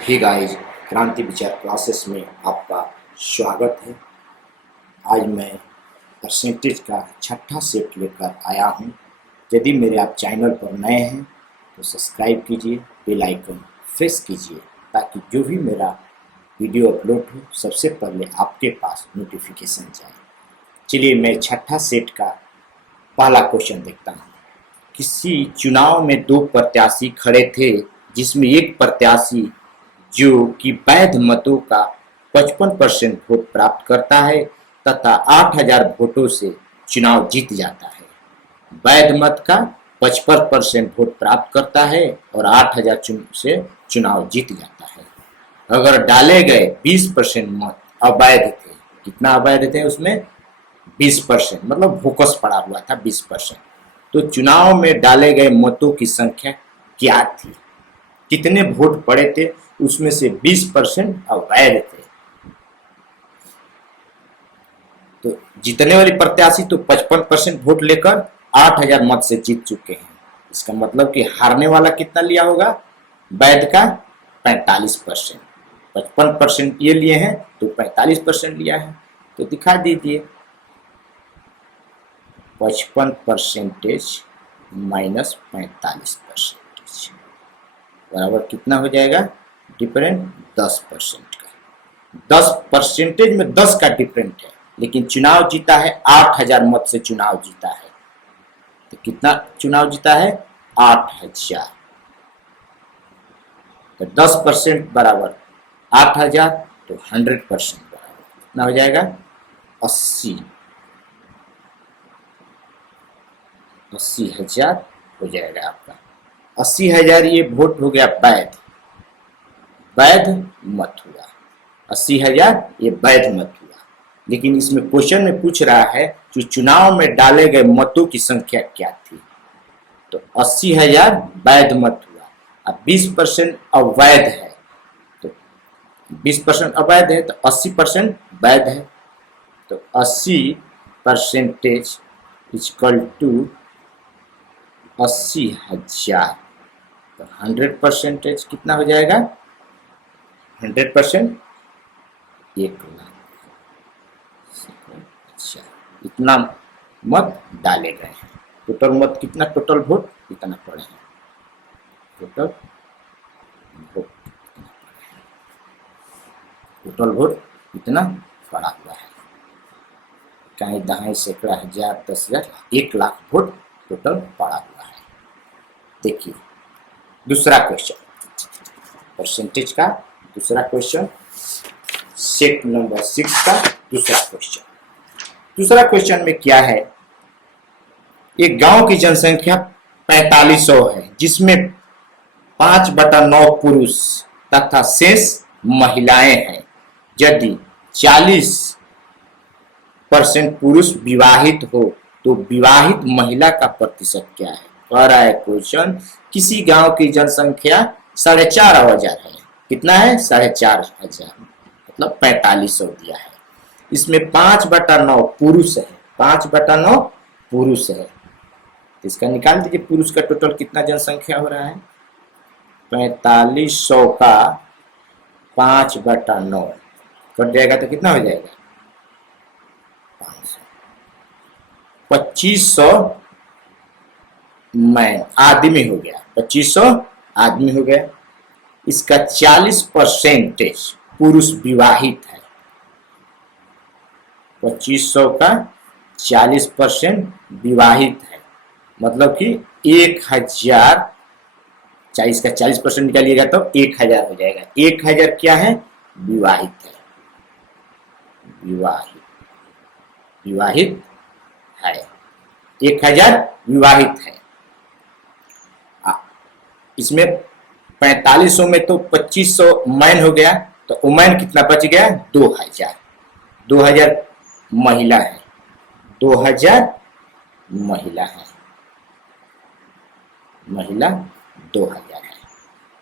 Hey guys, क्रांति विचार classes में आपका स्वागत है। आज मैं परसेंटेज का छठा सेट लेकर आया हूं। यदि मेरे आप चैनल पर नए हैं तो सब्सक्राइब कीजिए, बेल आइकन प्रेस कीजिए ताकि जो भी मेरा वीडियो अपलोड हो सबसे पहले आपके पास नोटिफिकेशन जाए। चलिए मैं छठा सेट का पहला क्वेश्चन देखता हूँ। किसी चुनाव में दो प्रत्याशी खड़े थे जिसमें एक प्रत्याशी जो कि वैध मतों का 55% वोट प्राप्त करता है तथा 8000 वोटों से चुनाव जीत जाता है। वैध मत का 55% वोट प्राप्त करता है और 8000 से चुनाव जीत जाता है। अगर डाले गए 20% मत अवैध थे, कितना अवैध थे उसमें 20%, मतलब फोकस पड़ा हुआ था 20%, तो चुनाव में डाले गए मतों की संख्या क्या थी? कितने वोट पड़े थे? उसमें से 20% अवैध थे। तो जीतने वाले प्रत्याशी तो 55% वोट लेकर 8000 मत से जीत चुके हैं। इसका मतलब कि हारने वाला कितना लिया होगा? वैध का 45%। 55% ये लिए हैं तो 45% लिया है। तो दिखा दीजिए 55% माइनस 45% बराबर कितना हो जाएगा? डिफरेंट 10% का। 10% में 10 का डिफरेंट है, लेकिन चुनाव जीता है 8000 मत से चुनाव जीता है। तो कितना चुनाव जीता है? 8000। तो 10% बराबर 8000, तो 100% बराबर कितना हो जाएगा? 80,000 हो जाएगा आपका। 80,000 ये वोट हो गया वैध मत हुआ। 80,000 ये वैध मत हुआ। लेकिन इसमें क्वेश्चन में पूछ रहा है कि चुनाव में डाले गए मतों की संख्या क्या थी। तो 80,000 वैध मत हुआ। अब 20% अवैध है, तो 20% अवैध है तो 80% वैध है। तो 80% इक्वल टू 80,000, तो 100% कितना हो जाएगा? 100% 1,00,000। अच्छा, इतना मत डाले गए हैं। टोटल मत कितना? टोटल वोट कितना पड़े हैं? टोटल वोट कितना पड़ा हुआ है? कहीं दहाई सैकड़ा हजार 10,000 1,00,000 वोट टोटल पड़ा हुआ है। देखिए दूसरा क्वेश्चन, परसेंटेज का दूसरा क्वेश्चन, सेट नंबर 6 का दूसरा क्वेश्चन। दूसरा क्वेश्चन में क्या है? एक गांव की जनसंख्या 4500 है जिसमें 5/9 पुरुष तथा शेष महिलाएं हैं। यदि 40% पुरुष विवाहित हो तो विवाहित महिला का प्रतिशत क्या है? कह रहा है क्वेश्चन, किसी गांव की जनसंख्या 4,500 है। कितना है? 4,500, मतलब 4500 दिया है। इसमें 5/9 पुरुष है, 5/9 पुरुष है। तो इसका निकाल दीजिए, पुरुष का टोटल कितना जनसंख्या हो रहा है? 4500 का 5/9 कट जाएगा तो कितना हो जाएगा? 500। 2500 मैन आदमी हो गया, 2500 आदमी हो गया। इसका 40% पुरुष विवाहित है। 2500 का 40% विवाहित है, मतलब कि 1000, 40 का 40% निकालिएगा तो 1000 हो जाएगा। 1000 क्या है? विवाहित है, विवाहित है। 1000 विवाहित है। इसमें 4500 में तो 2500 मैन हो गया, तो वुमेन कितना बच गया? 2000। 2000 महिला है, 2000 महिला है, महिला 2000 है।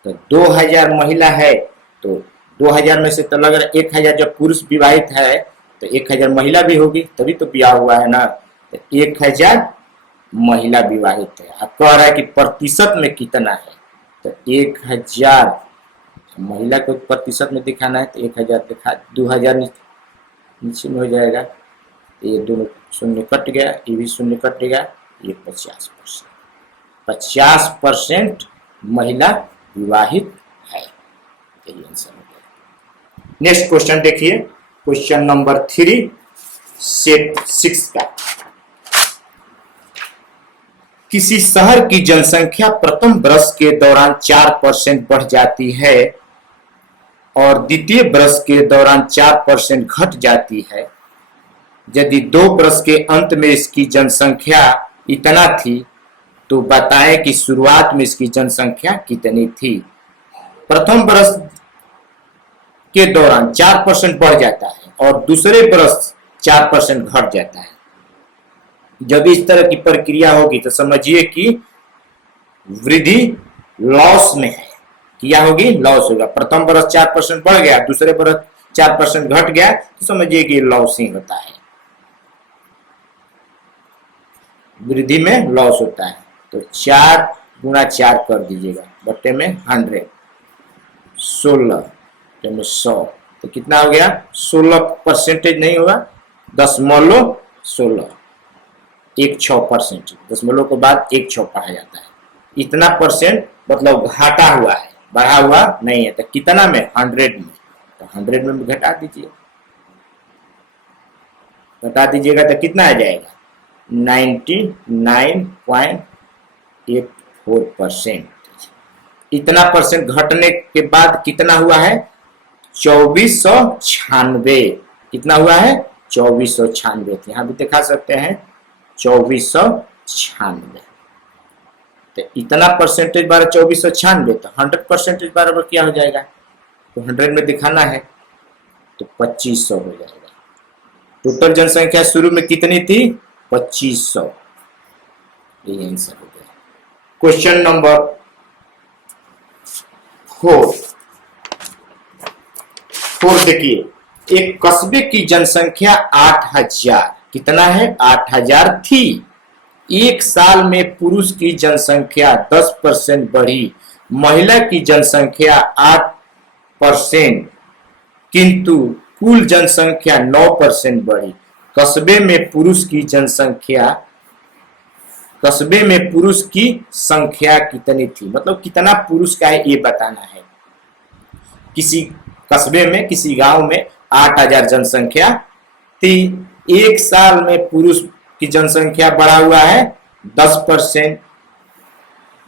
तो 2000 महिला है, तो 2000 में से तो लग रहा है 1000 जब पुरुष विवाहित है तो 1000 महिला भी होगी, तभी तो ब्याह हुआ है ना। तो 1000 महिला विवाहित है। अब कह रहा है कि प्रतिशत में कितना है, तो 1000 महिला को प्रतिशत में दिखाना है तो 1000 दिखा, 2000 नीचे में हो जाएगा। ये दोनों शून्य कट गया, ये भी शून्य कटेगा, ये 50%। 50% महिला विवाहित है, यही आंसर हो गया। नेक्स्ट क्वेश्चन देखिए, क्वेश्चन नंबर 3 सेट 6 का। किसी शहर की जनसंख्या प्रथम वर्ष के दौरान 4% बढ़ जाती है और द्वितीय वर्ष के दौरान 4% घट जाती है। यदि 2 वर्ष के अंत में इसकी जनसंख्या इतना थी तो बताएं कि शुरुआत में इसकी जनसंख्या कितनी थी। प्रथम वर्ष के दौरान 4% बढ़ जाता है और दूसरे वर्ष 4% घट जाता है। जब इस तरह की प्रक्रिया होगी तो समझिए कि वृद्धि लॉस में है। क्या होगी? लॉस होगा। प्रथम वर्ष 4% बढ़ गया, दूसरे वर्ष 4% घट गया तो समझिए कि लॉस ही होता है, वृद्धि में लॉस होता है। तो 4 गुणा 4 कर दीजिएगा, बट्टे में 100, 16 बट्टे में 100, तो कितना हो गया? 16% नहीं होगा, 0.16, 1/6%। दशमलव के बाद 1/6 पढ़ा जाता है। इतना परसेंट मतलब घाटा हुआ है, बढ़ा हुआ नहीं है। तो कितना में? 100 में। तो 100 में घटा दीजिए, घटा दीजिएगा तो कितना आ जाएगा? 99.84%। इतना परसेंट घटने के बाद कितना हुआ है? 2496। कितना हुआ है? 2496। यहाँ भी दिखा सकते हैं 2496। तो इतना परसेंटेज बराबर 2496, तो 100% बराबर क्या हो जाएगा? तो 100 में दिखाना है तो 2500 हो जाएगा। टोटल जनसंख्या शुरू में कितनी थी? 2500। ये आंसर हो गया। क्वेश्चन नंबर 4 देखिए, एक कस्बे की जनसंख्या 8000, कितना है? 8000 थी। एक साल में पुरुष की जनसंख्या 10% बढ़ी, महिला की जनसंख्या 8%, किंतु कुल जनसंख्या 9% बढ़ी। कस्बे में पुरुष की संख्या कितनी थी? मतलब कितना पुरुष का है ये बताना है। किसी कस्बे में, किसी गांव में 8000 जनसंख्या थी। एक साल में पुरुष की जनसंख्या बढ़ा हुआ है 10%,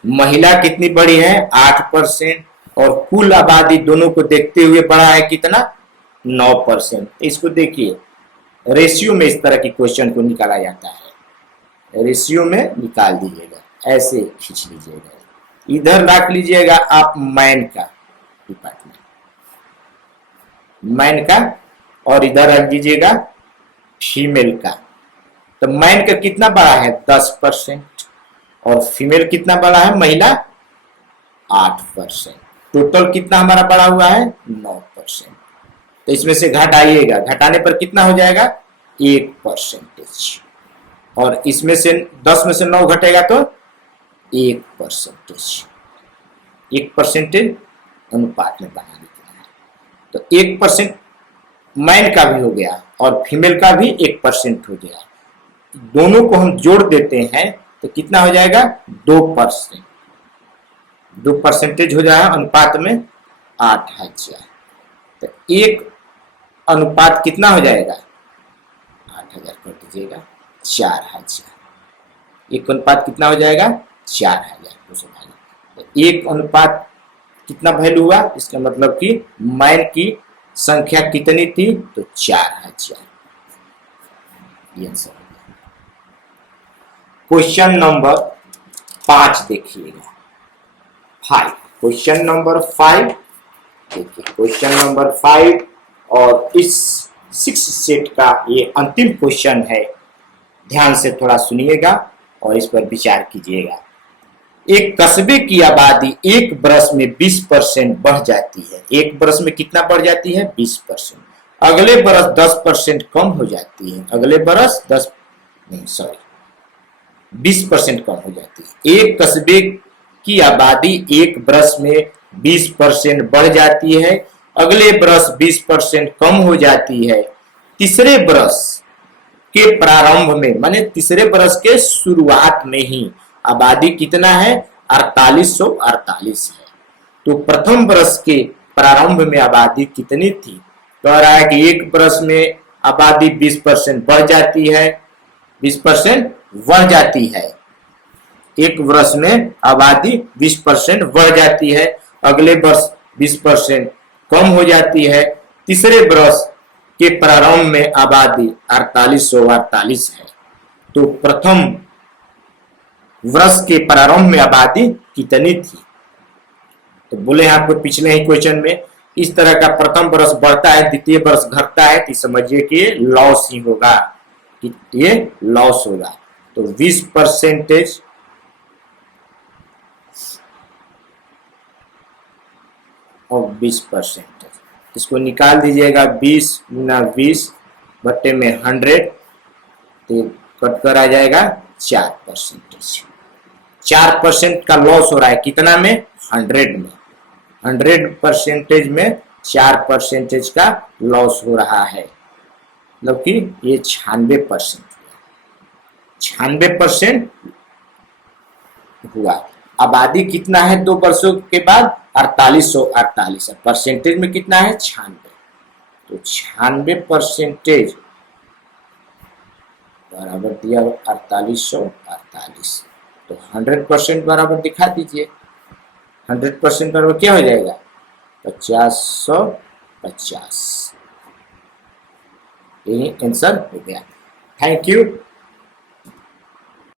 महिला कितनी बढ़ी है? 8%, और कुल आबादी दोनों को देखते हुए बढ़ा है कितना? 9%। इसको देखिए, रेशियो में इस तरह की क्वेश्चन को निकाला जाता है। रेशियो में निकाल दीजिएगा, ऐसे खींच लीजिएगा, इधर रख लीजिएगा आप मैन का डिपार्टमेंट, मैन का, और इधर रख दीजिएगा फीमेल का। तो मैन का कितना बड़ा है? 10%, और फीमेल कितना बड़ा है? महिला 8%। टोटल कितना हमारा बड़ा हुआ है? 9%। तो इसमें से घटाइएगा, घटाने पर कितना हो जाएगा? 1%। और इसमें से 10 में से 9 घटेगा तो 1%। 1% अनुपात में बना देना है। तो 1% मैन का भी हो गया और फीमेल का भी 1% हो गया। दोनों को हम जोड़ देते हैं तो कितना हो जाएगा? 2%। 2% हो जाएगा अनुपात में 8000। तो एक अनुपात कितना हो जाएगा? 8000 कर दीजिएगा, 4000। एक अनुपात कितना हो जाएगा? 4000। तो एक अनुपात कितना वैल्यू हुआ? इसका मतलब कि मैन की संख्या कितनी थी? तो 4000। ये आंसर। क्वेश्चन नंबर 5 देखिएगा, 5। क्वेश्चन नंबर 5 देखिए, क्वेश्चन नंबर 5 और इस 6 सेट का ये अंतिम क्वेश्चन है। ध्यान से थोड़ा सुनिएगा और इस पर विचार कीजिएगा। एक कस्बे की आबादी एक बरस में 20% बढ़ जाती है। एक बरस में कितना बढ़ जाती है? 20%। अगले बरस 10% कम हो जाती है। अगले बरस 20% कम हो जाती है। एक कस्बे की आबादी एक बरस में 20% बढ़ जाती है, अगले बरस 20% कम हो जाती है, तीसरे बरस के प्रारंभ में माने तीसरे बरस के शुरुआत में ही आबादी कितना है 4848 है। तो प्रथम बरस के प्रारंभ में आबादी कितनी थी? कह रहा है कि एक बरस में आबादी 20% बढ़ जाती है, 20% बढ़ जाती है, एक वर्ष में आबादी 20% बढ़ जाती है, अगले वर्ष 20% कम हो जाती है, तीसरे वर्ष के प्रारंभ में आबादी 4848 है। तो प्रथम वर्ष के प्रारंभ में आबादी कितनी थी? तो बोले आपको पिछले ही क्वेश्चन में इस तरह का प्रथम वर्ष बढ़ता है, द्वितीय वर्ष घटता है, तो समझिए कि ये लॉस ही होगा, कि ये लॉस होगा। तो 20% और 20%, इसको निकाल दीजिएगा, 20 गुना 20 बट्टे में 100, तो कट कर आ जाएगा 4%। 4% का लॉस हो रहा है, कितना में? 100 में। 100% में 4% का लॉस हो रहा है, मतलब कि ये 96%, 96% हुआ। आबादी कितना है 2 वर्षों के बाद? 4848 है, परसेंटेज में कितना है? 96। तो 96% बराबर दिया 4848, तो 100% बराबर दिखा दीजिए। 100% बराबर क्या हो जाएगा? 5050। यही आंसर हो गया। Thank you.